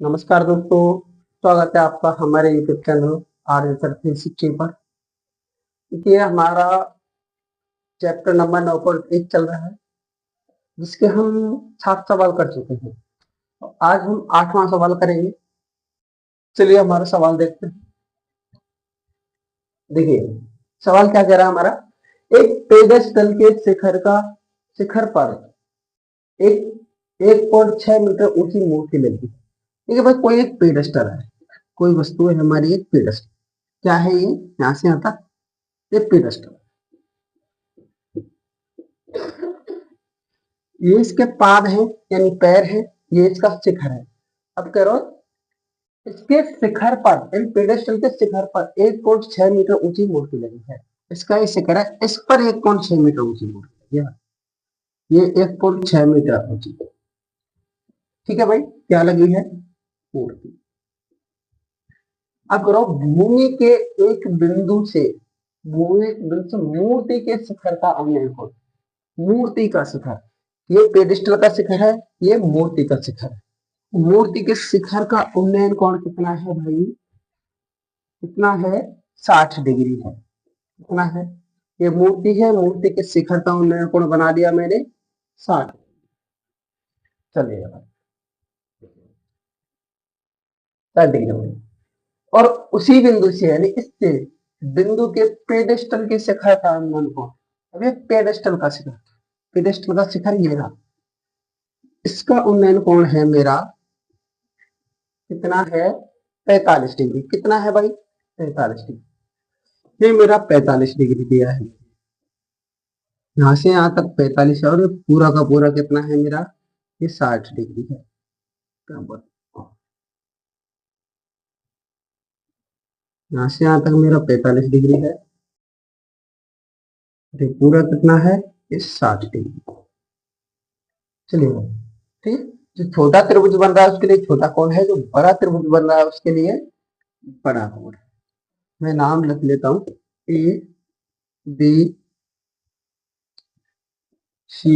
नमस्कार दोस्तों, स्वागत है आपका हमारे यूट्यूब चैनल आर 360 पर। ये हमारा चैप्टर नंबर 9.1 चल रहा है, जिसके हम 7 सवाल कर चुके हैं। तो आज हम 8वां सवाल करेंगे। चलिए हमारा सवाल देखते हैं। देखिए सवाल क्या कह रहा है हमारा। एक पेडेस्टल के शिखर पर एक 1.6 मीटर ऊंची मूर्ति लगी। ठीक है भाई, कोई एक पेडेस्टल है, कोई वस्तु है हमारी, एक पेडेस्टल। क्या है ये? यहाँ से यहाँ तक एक पेडेस्टल। ये इसके पाद हैं यानी पैर हैं, ये इसका शिखर है। अब करो, इसके शिखर पर, इन पेडेस्टल के शिखर पर 1.6 मीटर ऊंची मूर्ति लगी है। इसका ये शिखर है, इस पर 1.6 मीटर ऊंची मूर्ति लगी है। ये 1.6 मीटर ऊंची। ठीक है भाई, क्या लगी है? मूर्ति। अब करो, भूमि के एक बिंदु से मूर्ति के शिखर का अवयव हो। मूर्ति का शिखर, ये पेडिस्टल का शिखर है, ये मूर्ति का शिखर है। मूर्ति के शिखर का उन्नयन कोण कितना है भाई? कितना है? 60 डिग्री है। कितना है? ये मूर्ति है, मूर्ति के शिखर का उन्नयन कोण बना दिया मैंने 60। चलिए भाई 60 डिग्री। और उसी बिंदु से यानी इससे बिंदु के पेडेस्टल के शिखर का उन्नयन कोण, अब ये पेडेस्टल का शिखर, पेडेस्टल का शिखर ये रहा, इसका उन्नयन कोण है मेरा कितना है? 45 डिग्री। कितना है भाई? 45 डिग्री। ये मेरा 45 डिग्री दिया है। यहाँ से यहाँ तक 45 है, और ये पूरा का पूरा कितना है मेरा? ये 60 डिग्री है। यहाँ से यहाँ तक मेरा 45 डिग्री है, ये पूरा कितना है? ये 60 डिग्री। चलिए ठीक। जो छोटा त्रिभुज बन रहा है उसके लिए छोटा कोण है, जो बड़ा त्रिभुज बन रहा है उसके लिए बड़ा कोण है। मैं नाम लिख लेता हूं, ए बी सी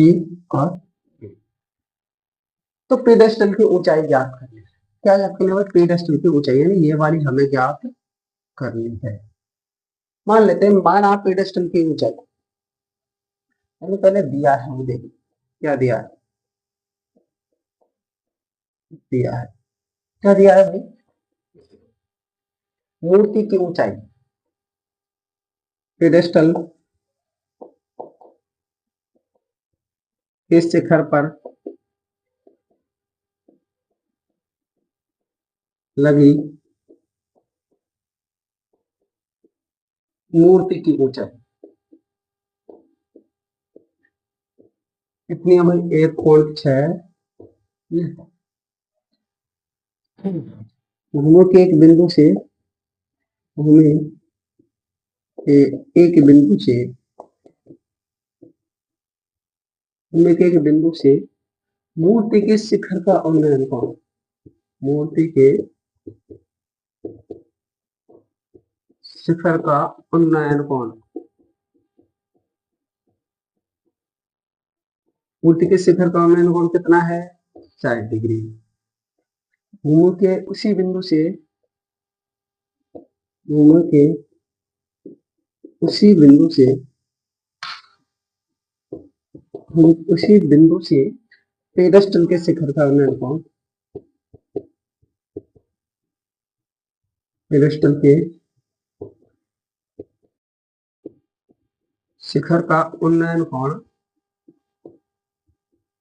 और ए। तो पेडेस्टल की ऊंचाई ज्ञात करनी है। क्या ज्ञात करनी है? पेडेस्टल की ऊंचाई यानी ये वाली हमें ज्ञात करनी है। मान लेते हैं, मान आप पेडेस्टल की ऊंचाई यानी पहले दिया है, मुझे क्या दिया है? दिया है, क्या दिया है भाई? मूर्ति की ऊंचाई, पेडेस्टल के शिखर पर लगी मूर्ति की ऊंचाई कितनी है भाई? 1.6। भूमि के एक बिंदु से, भूमि के एक बिंदु से, भूमि के एक बिंदु से मूर्ति के शिखर का उन्नयन कोण, मूर्ति के शिखर का उन्नयन कोण, मूर्ति के शिखर का उन्नयन कोण कितना है? 60 डिग्री। भूमि के उसी बिंदु से, भूमि के उसी बिंदु से, उसी बिंदु से पेडेस्टल के शिखर का उन्नयन कोण, पेडेस्टल के शिखर का उन्नयन कोण,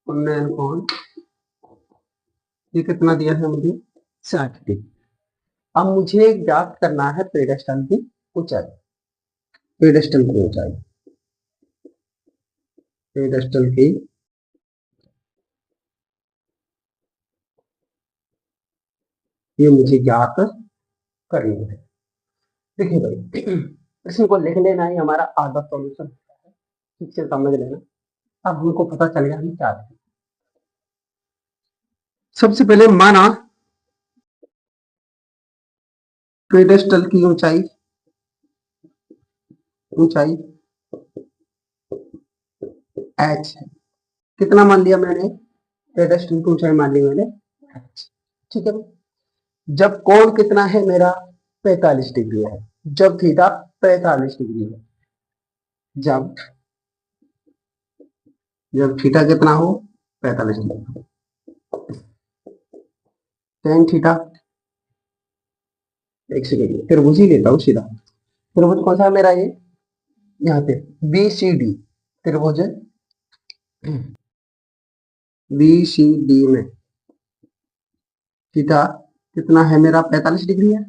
उन्नयन कोण ये कितना दिया है मुझे? 60 डिग्री। अब मुझे ज्ञात करना है पेडेस्टल की ऊंचाई। पेडेस्टल की ऊंचाई, पेडेस्टल की ये मुझे ज्ञात करनी है। देखिए भाई, प्रश्न को लिख लेना ही हमारा आधा सॉल्यूशन होता है। ठीक से समझ लेना। अब हमको पता चल गया हमें क्या है। सबसे पहले माना पेडेस्टल की ऊंचाई, ऊंचाई h है। कितना मान लिया मैंने? पेडेस्टल की ऊंचाई मान ली मैंने h। ठीक है, जब कोण कितना है मेरा 45 डिग्री है, जब थीटा 45 डिग्री है, जब जब थीटा कितना हो 45 डिग्री, टेन थीटा, एक सेकेंड त्रिभुज ही लेता हूँ सीधा। त्रिभुज कौन सा है मेरा, ये यहाँ पे बी सी डी त्रिभुज बी सी डी में थीटा कितना है मेरा 45 डिग्री है।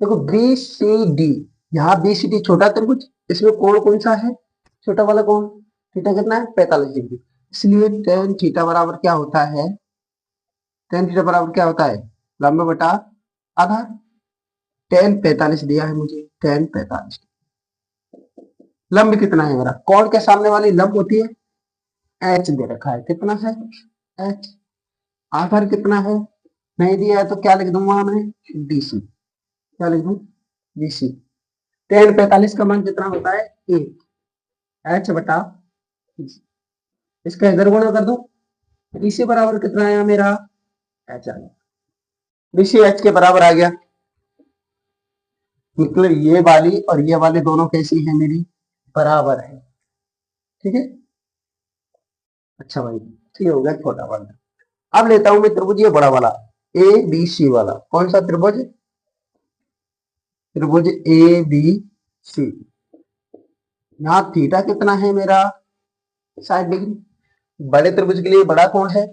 देखो बी सी डी, यहाँ बी सी डी छोटा त्रिभुज, इसमें कोण कौन सा है, छोटा वाला कोण, थीटा कितना है 45 डिग्री, इसलिए टेन थीटा बराबर क्या होता है, टेन थीटा बराबर क्या होता है, लंब बटा आधार। टेन 45 दिया है मुझे, टेन 45, लंब कितना है मेरा, कोण के सामने वाली लंब होती है एच दे रखा है, कितना है एच, आधार कितना है नहीं दिया है तो क्या लिख दूंगा मैं, डीसी, क्या लिख दूं डीसी। टेन 45 का मान कितना होता है एक, एच बटा, इसका इधर गुणा कर दो, डीसी बराबर कितना आया मेरा एच आ गया, डीसी एच के बराबर आ गया। मतलब ये वाली और ये वाली दोनों कैसी है मेरी, बराबर है, ठीक है। अच्छा भाई ठीक हो गया छोटा वाला। अब लेता हूं मैं त्रिभुज ये बड़ा वाला ए बी सी वाला, कौन सा त्रिभुज, त्रिभुज ए बी सी, यहाँ थीटा कितना है मेरा 60 डिग्री, बड़े त्रिभुज के लिए बड़ा कोण है।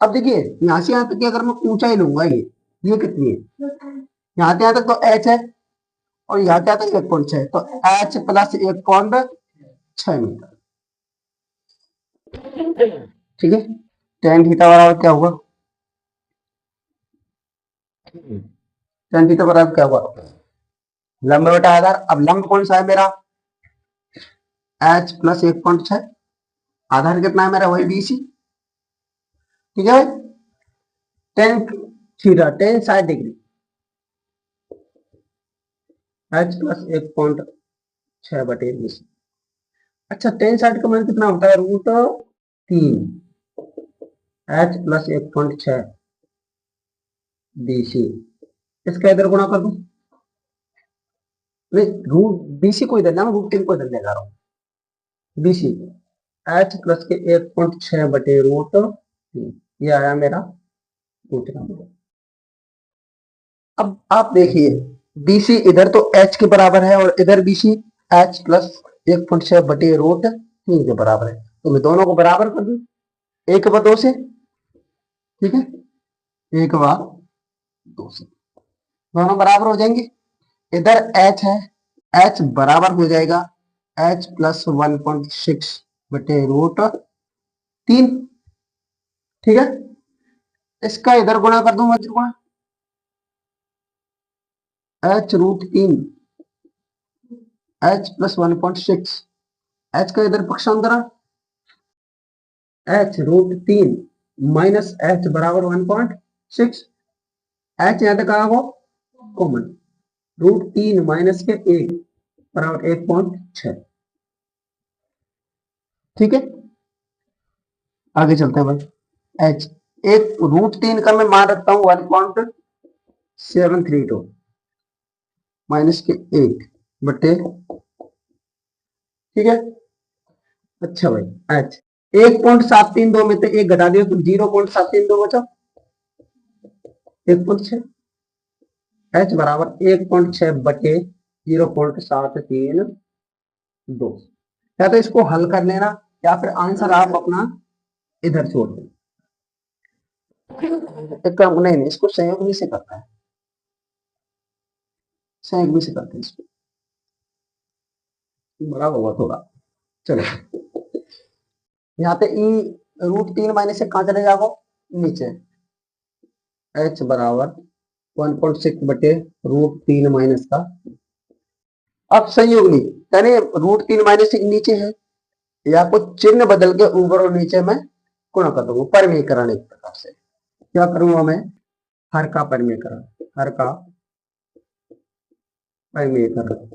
अब देखिए यहां से यहां तक की अगर मैं ऊंचाई लूंगा, ये कितनी है, यहाँ से यहां तक तो एच है और यहाँ क्या तक 1.6, तो एच प्लस 1.6 मीटर, ठीक है। टेन थीटा बराबर क्या हुआ, टेन थीटा बराबर क्या हुआ, लंब बटा आधार। अब लंब कौन सा है मेरा एच प्लस 1.6, आधार कितना है मेरा वही बीसी, ठीक है। Tan theta tan 60 degree, H plus 1.6 बटे बीसी। अच्छा टेन 60 का मान कितना होता है √3, एच प्लस 1.6 बीसी, इसका इधर गुणा कर दो, रूट बीसी को इधर ना, √3 को इधर ले जा रहा हूँ, बीसी एच प्लस के 1.6 बटे √3, ये आया मेरा √3। अब आप देखिए बीसी इधर तो एच के बराबर है और इधर बीसी एच प्लस 1.6 बटे √3 के बराबर है, तो मैं दोनों को बराबर कर दूं एक व दो से, ठीक है, एक व दो से दोनों बराबर हो जाएंगे। इधर h है, h बराबर हो जाएगा h प्लस 1.6 बटे √3, ठीक है। इसका इधर गुणा कर दूं वज्र गुणा, h √3 h प्लस 1.6, h का इधर पक्षांतरण h √3 माइनस h बराबर 1.6, h यहाँ तक आया कॉमन, √3 माइनस के 1 बराबर 1.6, ठीक है। आगे चलते हैं भाई, h एक √3 का मैं मान रखता हूं 1.732 माइनस के 1 बटे, ठीक है। अच्छा भाई h 1.732 में से एक घटा दिया तो 0.732 बचा, 1.6, h बराबर 1.6 बटे 0.732, या तो इसको हल कर लेना या फिर आंसर आप अपना इधर छोड़ दें, एक काम नहीं इसको संयोग भी से करता है, संयोग भी से करते हैं इसको, बड़ा होगा थोड़ा, चलो यहाँ पे ई √3 माइनस से कहाँ चले जाओ नीचे, h बराबर 1.6 बटे √3 माइनस का, अब संयोग नहीं यानी √3 माइनस से नीचे है, या कुछ चिन्ह बदल के ऊपर और नीचे में गुणा कर दूंगा, परिमीकरण एक प्रकार से, क्या करूंगा मैं, हर का परिमीकरण, हर का परिमीकरण,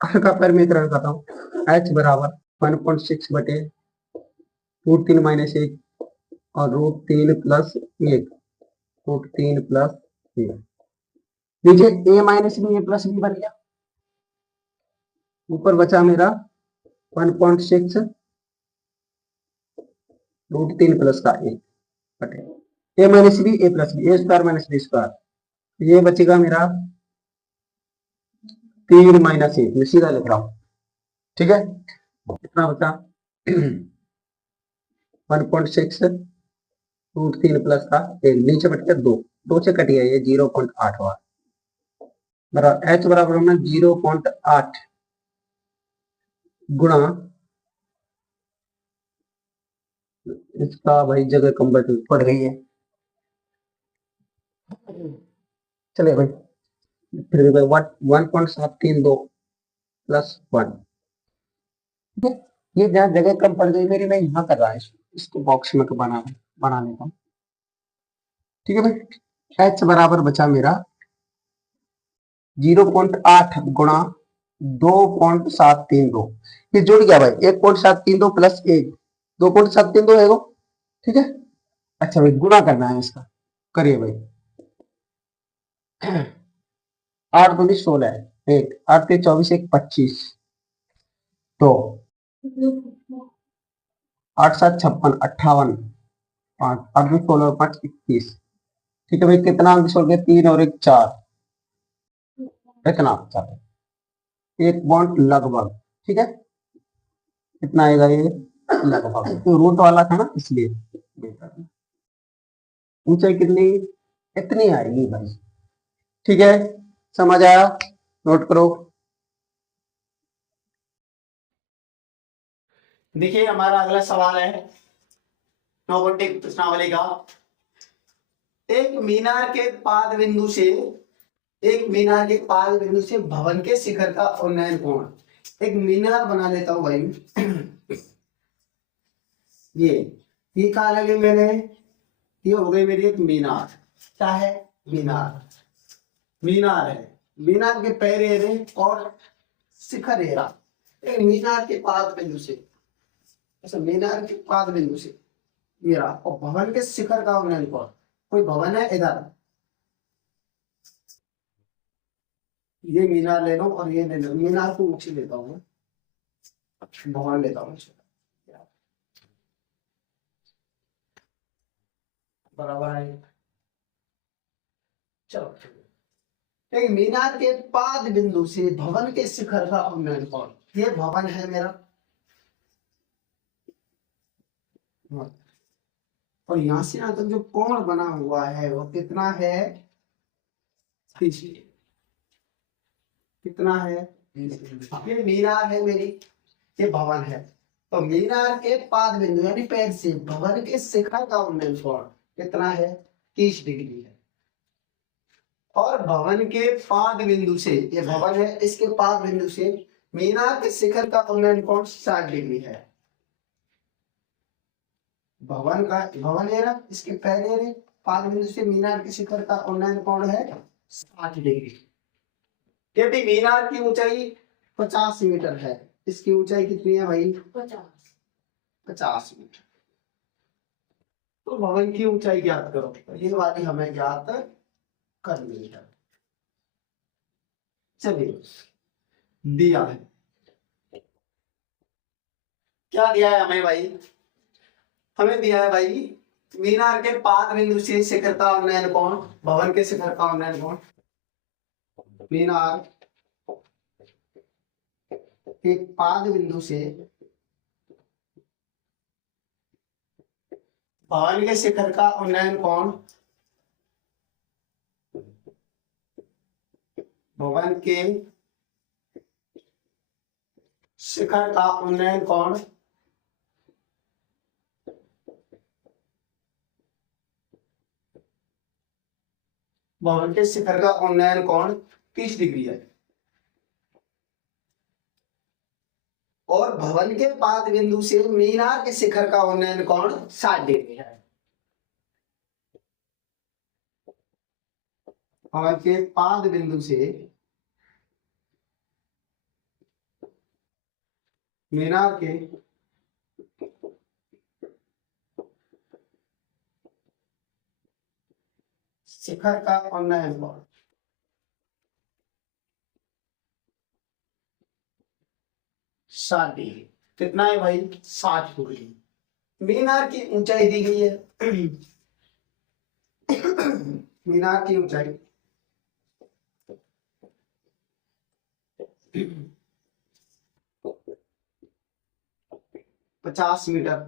हर का परिमीकरण करता हूँ, h बराबर 1.6 बटे √3 माइनस 1 और √3 प्लस 1 √3 प्लस ए। नीचे a minus B, A plus B बन गया। ऊपर बचा मेरा 1.6 √3 प्लस का ए बटे ए minus B, A plus B, A square minus B square. ये बचेगा मेरा 3 माइनस 1, मैं सीधा लिख रहा हूं। ठीक है, कितना बचा 1.6 √3 प्लस का ए, नीचे बट गया 2, 2 से कट गया ये 0.8 हुआ। बराबर एच बराबर होना 0.8 गुणा इसका भाई जगह कम पड़ गई है। चलिए भाई, फिर भी भाई 1.732 प्लस 1। ये जहाँ जगह कम पड़ गई मेरी, मैं यहाँ कर रहा है, इसको बॉक्स में बना लेता हूँ। ठीक है भाई, एच बराबर बचा मेरा 0.8 गुणा 2.732। ये जुड़ गया भाई, 1.732 प्लस 1, 2.732 है वो। ठीक है, अच्छा भाई गुणा करना है इसका, करिए भाई। 8 दूनी 16 है, 1 8 के 24, 1 25, तो 8 7 56 58, 5 8 में 16 5 21। ठीक है भाई, कितना अंक छोड़ गया, 3 और 1 4, इतना चलो 1 पॉइंट लगभग। ठीक है, कितना आएगा ये लगभग, तो रूट वाला था ना इसलिए। ऊंचाई कितनी, इतनी आएगी भाई। ठीक है, समझ आया, नोट करो। देखिए हमारा अगला सवाल है 9 प्रश्नावली का। एक मीनार के पाद बिंदु से भवन के शिखर का उन्नयन कोण। एक मीनार बना लेता हूं भाई। ये कहा लगे मैंने, ये हो गई मेरी एक मीनार। क्या है, मीनार है। मीनार के पैर और शिखर एरा। एक मीनार के पाद बिंदु से, अच्छा मीनार के पाद बिंदु से ये रहा, और भवन के शिखर का उन्नयन कोण। कोई भवन है इधर, ये मीनार ले लो और ये ले लो, मीनार को ऊंची लेता हूँ, भवन लेता हूँ बराबर है। चलो एक मीनार के पाद बिंदु से भवन के शिखर का उन्नयन कोण, ये भवन है मेरा, और यहां से यहां तक जो कोण बना हुआ है वो कितना है, कितना है, ये मीनार है मेरी, ये भवन है। तो मीनार के पाद बिंदु यानी पैर से भवन के शिखर का उन्नयन कोण कितना है, 30 डिग्री है। और भवन के पाद बिंदु से, ये भवन है, इसके पाद बिंदु से मीनार के शिखर का उन्नयन कोण 60 डिग्री है। भवन है ना, इसके पहले पाद बिंदु से मीनार के शिखर का उन्नयन कोण है 60 डिग्री। यदि मीनार की ऊंचाई 50 मीटर है, इसकी ऊंचाई कितनी है भाई, 50 मीटर। तो भवन की ऊंचाई ज्ञात करो, ये वाली हमें ज्ञात करनी है। चलिए, दिया है, क्या दिया है हमें भाई, हमें दिया है भाई मीनार के पाद बिंदु से शिखर का उन्नयन कोण, भवन के शिखर का उन्नयन कोण, मीनार के पाद बिंदु से भवन के शिखर का उन्नयन कोण, भवन के शिखर का उन्नयन कोण भवन के शिखर का उन्नयन कोण 30 डिग्री है। और भवन के पाद बिंदु से मीनार के शिखर का उन्नयन कोण 60 डिग्री है। भवन के पाद बिंदु से मीनार के शिखर का उन्नयन कोण साठ डिग्री। कितना है भाई? 60 डिग्री। मीनार की ऊंचाई दी गई है। मीनार की ऊंचाई 50 मीटर।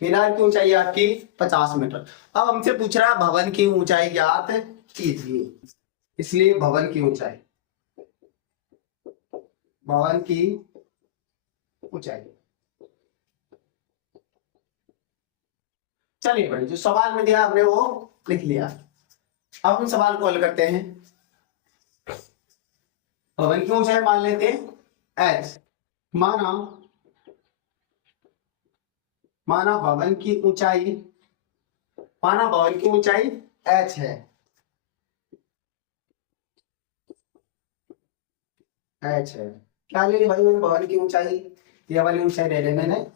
मीनार की ऊंचाई आपकी 50 मीटर। अब हमसे पूछ रहा है भवन की ऊंचाई ज्ञात कीजिए, इसलिए भवन की ऊंचाई, भवन की ऊंचाई। चलिए भाई, जो सवाल में दिया आपने वो लिख लिया। अब हम सवाल को हल करते हैं। भवन की ऊंचाई मान लेते हैं h। माना माना भवन की ऊंचाई, माना भवन की ऊंचाई h है, h है। क्या ले ली भाई मैंने भवन की ऊंचाई? ये वाली ऊंचाई ले ली मैंने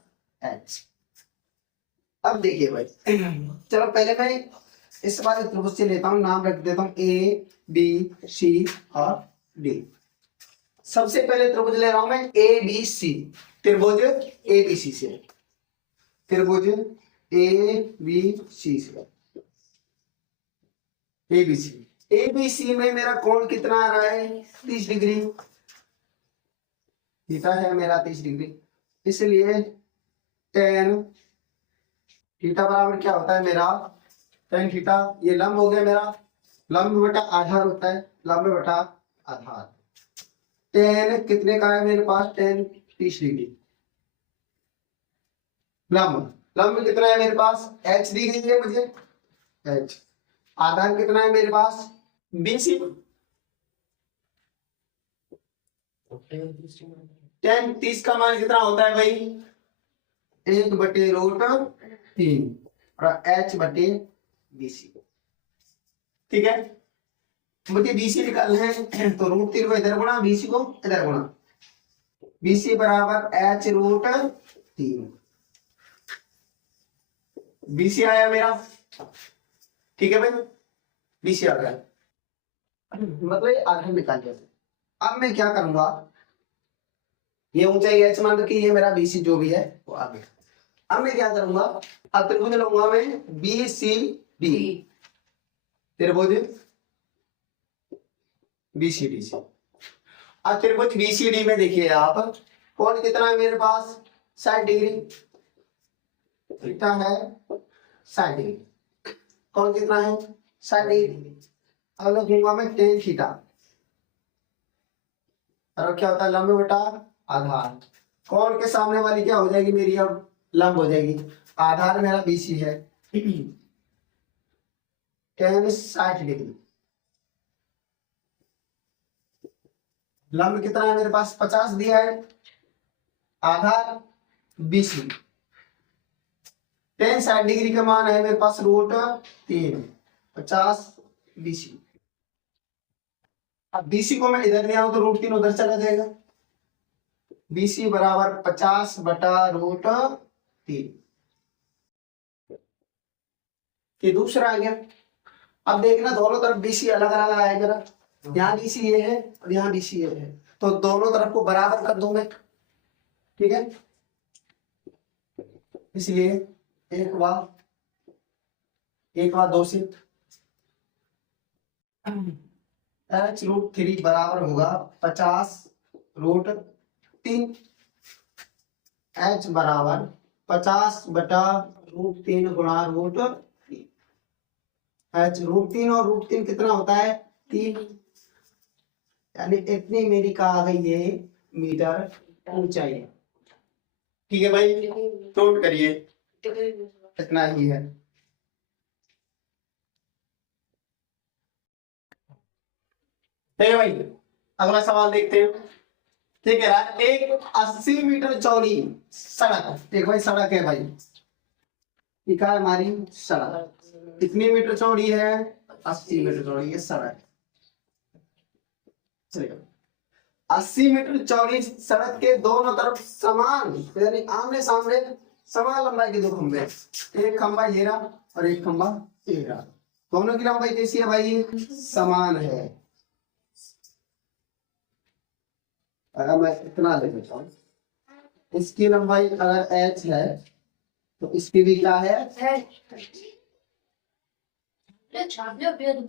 h। अब देखिए भाई, चलो पहले मैं इस बार त्रिभुज से लेता हूं, नाम रख देता हूं ए बी सी और डी। सबसे पहले त्रिभुज ले रहा हूं मैं ए बी सी, त्रिभुज ए बी सी से, त्रिभुज ए बी सी से, A B C. A B C में मेरा कोण कितना आ रहा है? 30 डिग्री। थीटा है मेरा 30 डिग्री, इसलिए टेन थीटा बराबर क्या होता है मेरा? Tan theta. ये लंब हो गया मेरा, लंब बटा आधार होता है, लंब बटा आधार। टेन कितने का है मेरे पास? Ten 30 degree. लंब लंब कितना है मेरे पास? एच दी गई है मुझे, एच। आधार कितना है मेरे पास? बीसी। टेन 30 का मान कितना होता है भाई? 1/√3 और h बटे बीसी। ठीक है, मुझे बीसी निकालना है, तो √3 को इधर गुणा, बीसी को इधर गुणा। बीसी बराबर h√3। बीसी आया मेरा, ठीक है भाई, बीसी आ गया, मतलब आधार निकाल लिया। अब मैं क्या करूंगा, ये ऊंचाई h मान लो कि ये मेरा बीसी जो भी है वो आ गया। अब मैं क्या करूंगा, अब त्रिभुज लूंगा मैं बी सी डी, त्रिभुज बी सी डी से। अब त्रिभुज बी सी डी में देखिए आप, कोण कितना है मेरे पास? 60 डिग्री। थीटा है 60 डिग्री, कोण कितना है? 60 डिग्री। अब लिखूंगा मैं टेन थीटा, और क्या होता है? लंब बटा आधार। कोण के सामने वाली क्या हो जाएगी मेरी? अब लंब हो जाएगी। आधार मेरा बीसी है, टेन 60 डिग्री। लंब कितना है मेरे पास? 50 दिया है, आधार बीसी। टेन 60 डिग्री का मान है मेरे पास √3, 50 बीसी। अब बीसी को मैं इधर ले आऊं तो √3 उधर चला जाएगा। बीसी बराबर 50/√3। ये दूसरा आ गया। अब देखना दोनों तरफ बीसी अलग अलग आएगा, यहाँ बीसी ये है और यहाँ बीसी ये है, तो दोनों तरफ को बराबर कर दूं मैं, ठीक है। इसलिए एक बार 2 से h√3 बराबर होगा 50√3। h बराबर 50/√3 गुणा √3। h√3 और √3 कितना होता है? 3, यानी इतनी मेरी का आ गई है मीटर ऊंचाई। ठीक है भाई, नोट करिए, इतना ही है। ठीक है भाई, अगला सवाल देखते हैं। ठीक है, एक 80 मीटर चौड़ी सड़क, एक भाई सड़क है भाई, क्या है हमारी सड़क, कितनी मीटर चौड़ी है? 80 मीटर चौड़ी है सड़क। चलिए, 80 मीटर चौड़ी सड़क के दोनों तरफ समान, यानी आमने सामने समान लंबाई के 2 खंभे, एक खंभा ये रहा और एक खंभा ये रहा। दोनों की लंबाई कैसी है भाई? समान है। अगर मैं इतना ले लेता हूँ, इसकी लंबाई अगर h है तो इसकी भी क्या है?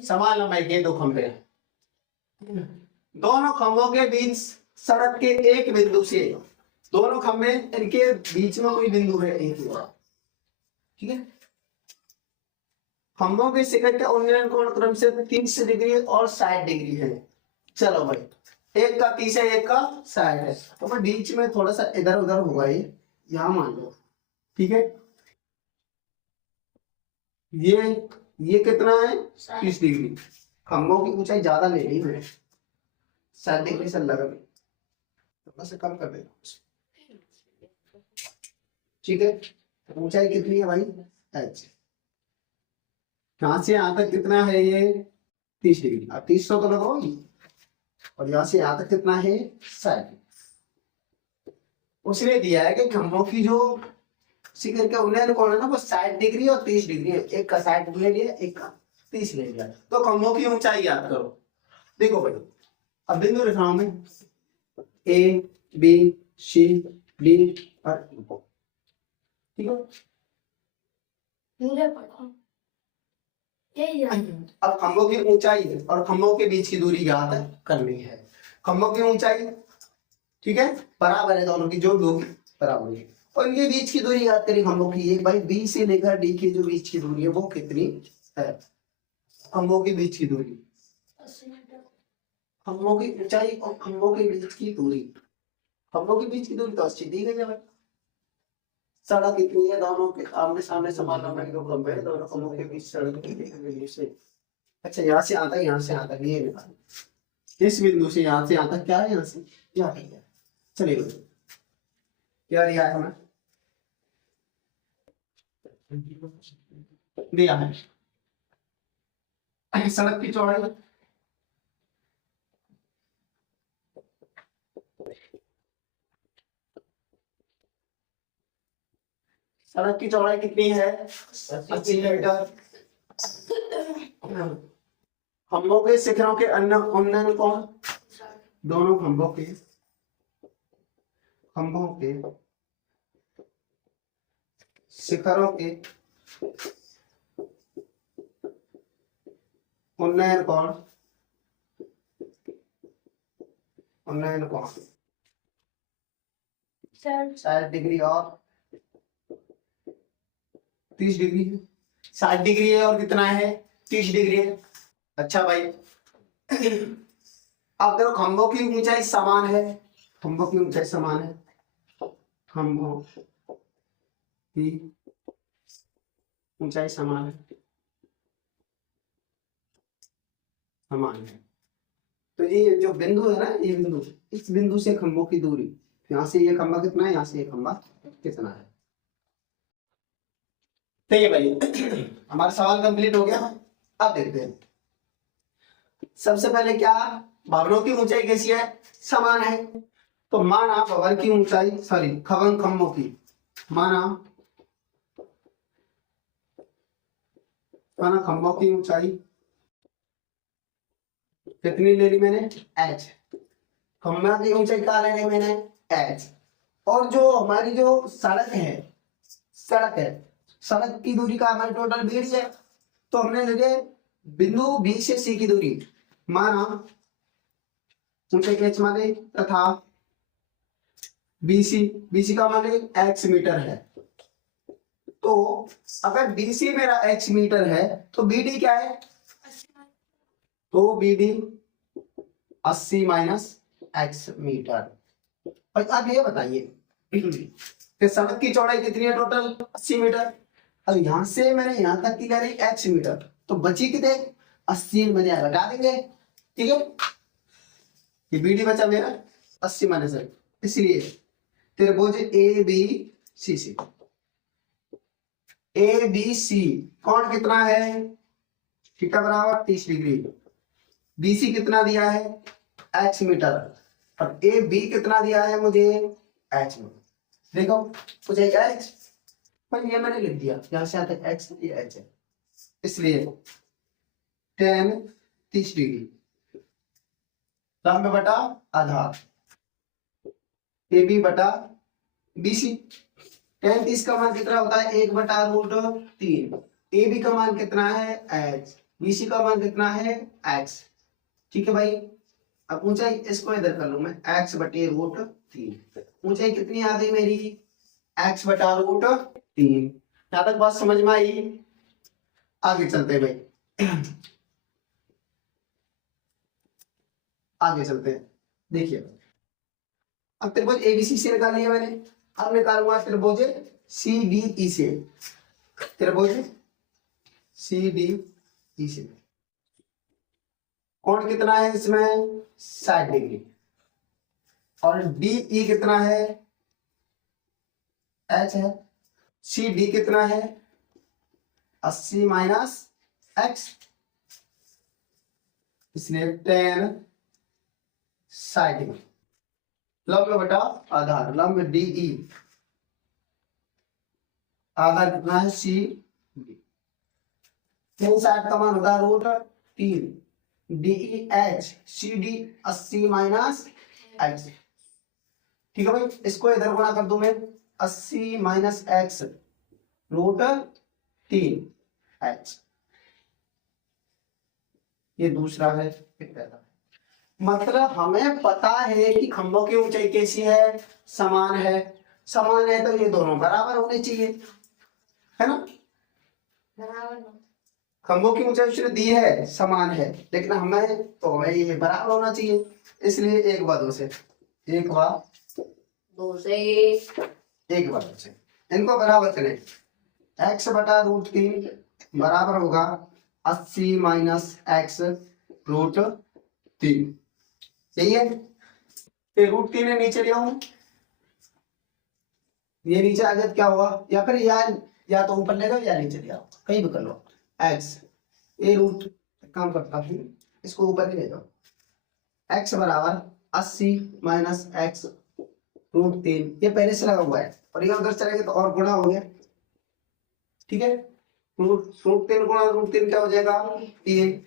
समान लंबाई के दो खंभे हैं। दोनों खंभों के बीच सड़क के एक बिंदु से, दोनों खंभे इनके बीच में कोई बिंदु है एक ही, ठीक है। खंभों के शिखर का उन्नयन कोण क्रम से 30 डिग्री और 60 डिग्री है। चलो भाई, एक का 30 है, एक का 60 है, तो मैं बीच में थोड़ा सा इधर उधर हुआ ये, यहां मान लो, ठीक है। ये कितना है? 30 डिग्री। खंभों की ऊंचाई ज्यादा ले ली मैंने, 60 डिग्री से लगा, थोड़ा सा कम कर देगा, ठीक है। ऊंचाई कितनी है भाई? h। यहां से यहां तक कितना है ये? 30 डिग्री। अब 30 तो लगाओ, और यहां से यहां तक कितना है? 60। उसने दिया है कि खंभों की जो शिखर का उन्नयन कोण है ना, वो 60 डिग्री और 30 डिग्री है। एक का 60 ले लिया, एक का 30 ले लिया, तो खंभों की ऊंचाई याद करो। देखो भाई, अब बिंदु रेखाओं में ए बी सी डी और ठीक है। अब खंभों की ऊंचाई और खंभों के बीच की दूरी ज्ञात करनी है। खंभों की ऊंचाई, ठीक है, बराबर है, दोनों की जो दूरी बराबर है, और ये बीच की दूरी याद करें खंभों की। एक भाई बी से लेकर डी की जो बीच की दूरी है वो कितनी है? खंभों के बीच की दूरी, खंभों की ऊंचाई और खंभों के बीच की दूरी। खंभों के बीच की दूरी तो 80 दी गई है भाई। सड़क कितनी है? दोनों के आमने सामने समान लंबाई के दो खंभे हैं, दोनों खंभों के बीच सड़क कितनी है? अच्छा, यहाँ से आता है, यहाँ से आता है, ये निकाल। इस बिंदु से यहाँ से यहाँ तक क्या है? यहाँ से यहाँ तक। चलिए, क्या दिया है हमें? दिया है सड़क की चौड़ाई, सड़क की चौड़ाई कितनी है? 80 मीटर। खंभों के शिखरों के उन्नयन कोण, दोनों खंभों के शिखरों के उन्नयन कोण 60 डिग्री और 30 डिग्री है। 60 डिग्री है और कितना है? 30 डिग्री है। अच्छा भाई, अब देखो खंभों की ऊंचाई समान है, खंभों की ऊंचाई समान है, खंभों की ऊंचाई समान है। तो ये जो बिंदु है ना, ये बिंदु, इस बिंदु से खंभों की दूरी, यहाँ से ये खंभा कितना है, यहाँ से ये खंभा कितना है। तो ये भाई हमारा सवाल कंप्लीट हो गया। अब देखते हैं, सबसे पहले क्या, भवनों की ऊंचाई कैसी है? समान है। तो माना भवन की ऊंचाई, सॉरी खंभों की, माना खंभों की ऊंचाई कितनी ले ली मैंने? h। खंभा की ऊंचाई क्या ले ली मैंने? h। और जो हमारी जो सड़क है, सड़क की दूरी का हमारी टोटल बीडी है, तो हमने ले बिंदु बी से सी की दूरी, माना ऊंचाई h माने तथा बीसी का माने x मीटर है। तो अगर बीसी मेरा x मीटर है तो बीडी क्या है? तो बीडी 80 माइनस x मीटर। और अब ये बताइए कि सड़क की चौड़ाई कितनी है? Total 80 metre. अब यहां से मैंने यहां तक की ले रही x मीटर, तो बची कितने? 80 में घटा देंगे, ठीक है। ये बीडी बचा मेरा 80 माइनस, इसलिए त्रिभुज ए बी सी कौन कितना है? थीटा बराबर 30 डिग्री। बीसी कितना दिया है? x metre. और ए बी कितना दिया है मुझे? h metre. देखो मुझे क्या x, पर ये मैंने लिख दिया, यहां से आता है x, ये h है, इसलिए tan 30 डिग्री, लंब बटा आधार ए बी बटा बी सी। tan 30 का मान कितना होता है 1/√3। ए बी का मान कितना है h, बी सी का मान कितना है x। ठीक है भाई, अब ऊंचाई इसको इधर कर लूं मैं x/√3। ऊंचाई कितनी आ गई मेरी x/√3। यहां तक बात समझ में आई? आगे चलते भाई, आगे चलते हैं। देखिए अब त्रिभुज एबीसी से निकाल लिया मैंने, अब निकालूंगा त्रिभुज सीडीई से। त्रिभुज सीडीई से कोण कितना है इसमें 60 डिग्री, और डीई कितना है एच है, सी डी कितना है 80 माइनस एक्स, इसलिए tan 60 डिग्री। लंब बटा आधार, लंब डीई, आधार कितना है सी डी। 60 का मान होता है √3, DE H, C D 80 minus x. ठीक है भाई, इसको इधर गुणा कर दूं मैं 80 माइनस एक्स √3 एच, ये दूसरा है। मतलब हमें पता है कि खंभों की ऊंचाई कैसी है, समान है। समान है तो ये दोनों बराबर होने चाहिए, है ना। खंभों की ऊंचाई उसने दी है, समान है, लेकिन हमें ये बराबर होना चाहिए। इसलिए एक व दो से, एक व दो से, एक व दो से इनको बराबर करें। x/√3 बराबर होगा 80 माइनस एक्स √3। यही है। फिर √3 है नीचे ले आऊं, ये नीचे आ गया क्या होगा, या फिर या तो ऊपर ले जाओ या नीचे ले आओ, कहीं भी कर लो। x ए रूट काम करता हूं, इसको ऊपर ही ले जाओ। x बराबर 80 माइनस एक्स √3, ये पहले से लगा हुआ है और ये उधर चलेगा तो और गुणा हो गया। ठीक है, √3 गुणा √3 क्या हो जाएगा 3।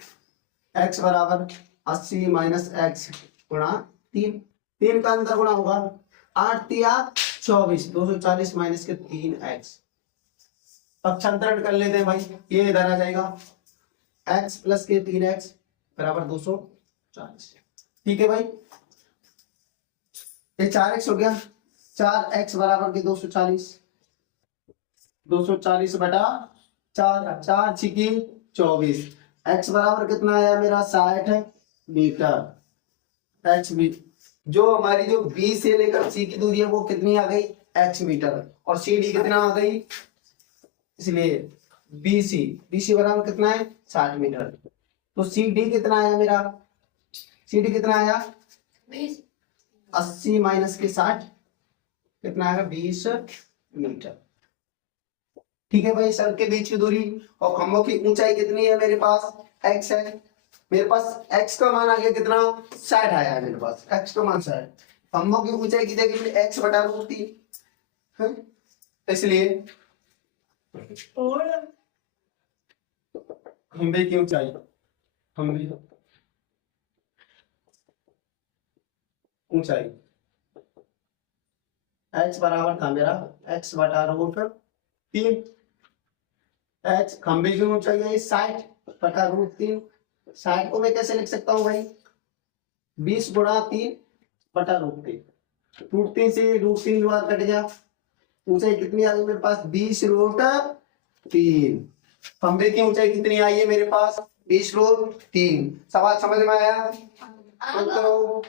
x बराबर 80 माइनस एक्स गुणा 3, 3 का अंदर गुणा होगा 8 या 24, 240 माइनस के 3x। पक्षांतरण कर लेते हैं भाई, ये इधर आ जाएगा x प्लस के 3x बराबर 240। ठीक है भाई, ये 4x हो गया, 4x बराबर के 240, 240 बटा 4, 4 छिकी 24। x बराबर कितना आया मेरा 60 मीटर। x मीटर, जो हमारी जो b से लेकर c की दूरी है वो कितनी आ गई x मीटर, और cd कितना आ गई, इसलिए BC बराबर कितना है 60 मीटर। तो CD कितना आया मेरा, CD कितना आया 80 माइनस के 60 कितना आएगा 20 मीटर। ठीक है भाई, सड़क के बीच की दूरी और खंभों की ऊंचाई कितनी है मेरे पास x है। मेरे पास x का मान आ गया कितना 60 आया है मेरे पास, x का मान 60। खंभों की ऊंचाई की देखिए x/√3, इसलिए खंभे की ऊंचाई, खंभे ऊंचाई h बराबर था मेरा x/√3। h खंभे की ऊंचाई है 60/√3। 60 को मैं कैसे लिख सकता हूँ भाई 20 गुणा 3/√3। √3 से √3 बार कट गया, ऊंचाई कितनी आ गई मेरे पास 20√3। खंभे की ऊंचाई कितनी आई है मेरे पास 20√3। सवाल समझ में आया? तो